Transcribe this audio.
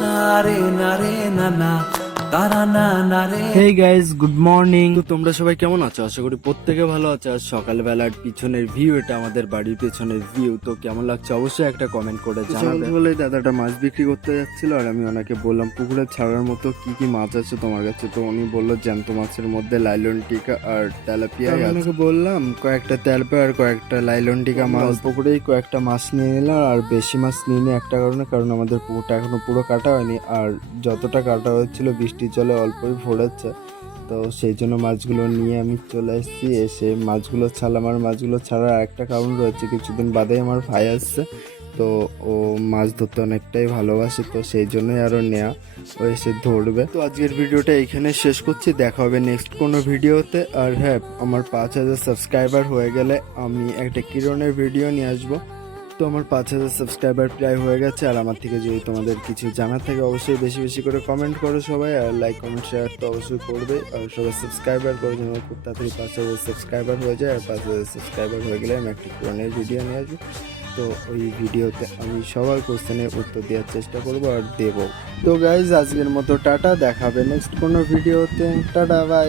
নারে নারে নানা তারা না নারে। Hey guys, good morning. তো তোমরা সবাই কেমন আছো? আশা করি প্রত্যেকে ভালো আছো। আর সকালবেলার পিছনের ভিউ, এটা আমাদের বাড়ির পেছনের ভিউ। তো কেমন লাগছে অবশ্যই একটা কমেন্ট করে জানাবে। বলে দাদাটা মাছ বিক্রি করতে যাচ্ছিল, আর আমি ওনাকে বললাম পুকুরে ছাড়ার মতো কি কি মাছ আছে তোমার কাছে। তো উনি বললো জ্যান্ত মাছের মধ্যে লাইলন টিকা আর তেলাপিয়া। আমি ওনাকে বললাম কয়েকটা তেলাপিয়া আর কয়েকটা লাইলন টিকা মাছ। পুকুরেই কয়েকটা মাছ নিয়ে নিলাম, আর বেশি মাছ নিয়ে নিই একটা কারণে, কারণ আমাদের পুকুরটা এখনো পুরো কাটা হয়নি। আর যতটা কাটা হয়েছিল বৃষ্টির জলে অল্পই ফোড়াচ্ছে, তো সেই জন্য মাছগুলো নিয়ে আমি চলে এসেছি। এসে মাছগুলো ছাড়লাম। আর মাছগুলো ছাড়ার একটা কারণ রয়েছে, কিছুদিন বাদে আমার ভাই আসছে, তো ও মাছ ধরতে অনেকটাই ভালোবাসে, তো সেই জন্যই আরও নেওয়া, ও এসে ধরবে। তো আজকের ভিডিওটা এখানে শেষ করছি, দেখা হবে নেক্সট কোনো ভিডিওতে। আর হ্যাঁ, আমার 5,000 সাবস্ক্রাইবার হয়ে গেলে আমি একটা কিরণের ভিডিও নিয়ে আসবো। তো আমার 5,000 সাবস্ক্রাইবার প্রায় হয়ে গেছে। আর আমার থেকে যদি তোমাদের কিছু জানার থাকে অবশ্যই বেশি বেশি করে কমেন্ট করো সবাই, আর লাইক কমেন্ট শেয়ার তো অবশ্যই করবে। আর সবাই সাবস্ক্রাইবার করে যেন খুব তাড়াতাড়ি 5,000 সাবস্ক্রাইবার হয়ে যায়। আর 5,000 সাবস্ক্রাইবার হয়ে গেলে আমি একটা পুরনের ভিডিও নিয়ে আসবো। তো ওই ভিডিওতে আমি সবার কোশ্চেনের উত্তর দেওয়ার চেষ্টা করবো আর দেবো। তো গাইজ, আজকের মতো টাটা, দেখাবে নেক্সট কোনো ভিডিওতে। Tata, by.